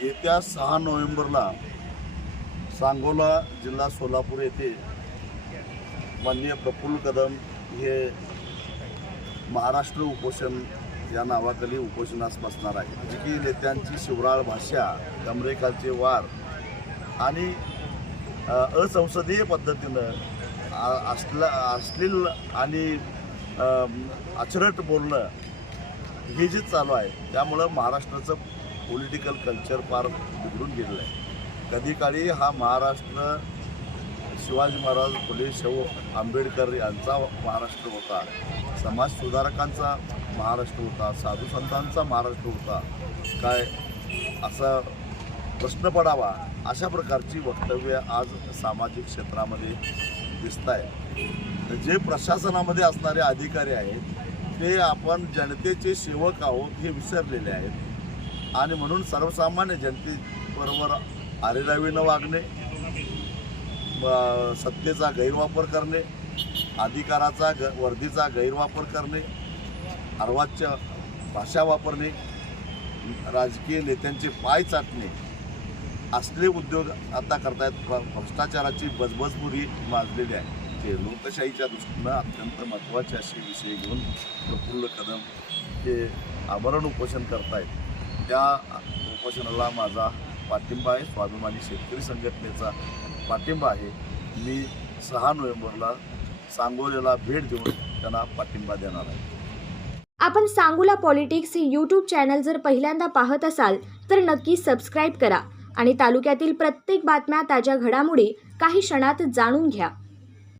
येत्या सहा नोव्हेंबरला सांगोला जिल्हा सोलापूर येथे माननीय प्रफुल्ल कदम हे महाराष्ट्र उपोषण या नावाखाली उपोषणास बसणार आहे जी की नेत्यांची शिवराळ भाषा कमरेखालचे वार आणि असंसदीय पद्धतीनं आ- असला अश्लील आणि अचरट आचरट बोलणं हे जे चालू आहे त्यामुळं महाराष्ट्राचं पॉलिटिकल कल्चर फार बिघडून गेलेलं आहे. कधी काळी हा महाराष्ट्र शिवाजी महाराज फुले शाहू आंबेडकर यांचा महाराष्ट्र होता. समाज सुधारकांचा महाराष्ट्र होता. साधू संतांचा महाराष्ट्र होता. काय असा प्रश्न पडावा अशा प्रकारची वक्तव्य आज सामाजिक क्षेत्रामध्ये दिसत आहे जे प्रशासनामध्ये असणारे अधिकारी आहेत ते आपण जनतेचे सेवक आहोत हे विसरलेले आहेत. आणि म्हणून सर्वसामान्य जनतेबरोबर आरेरावीनं वागणे ब- सत्तेचा गैरवापर करणे अधिकाराचा ग वर्दीचा गैरवापर करणे अर्वाच्य भाषा वापरणे राजकीय नेत्यांचे पाय चाटणे असले उद्योग आता करतायत. भ्रष्टाचाराची बजबजपुरी माजलेली आहे. ते लोकशाहीच्या दृष्टीनं अत्यंत महत्त्वाचे असे विषय घेऊन प्रफुल्ल कदम हे आमरण उपोषण करतायत. त्या उपोषणाला माझा पाठिंबा आहे. स्वाभिमानी शेतकरी संघटनेचा पाठिंबा आहे. मी सहा नोव्हेंबरला सांगोलेला भेट देऊन त्यांना पाठिंबा देणार आहे. आपण सांगूला पॉलिटिक्स हे यूट्यूब चॅनल जर पहिल्यांदा पाहत असाल तर नक्की सबस्क्राईब करा आणि तालुक्यातील प्रत्येक बातम्या ताज्या घडामोडी काही क्षणात जाणून घ्या.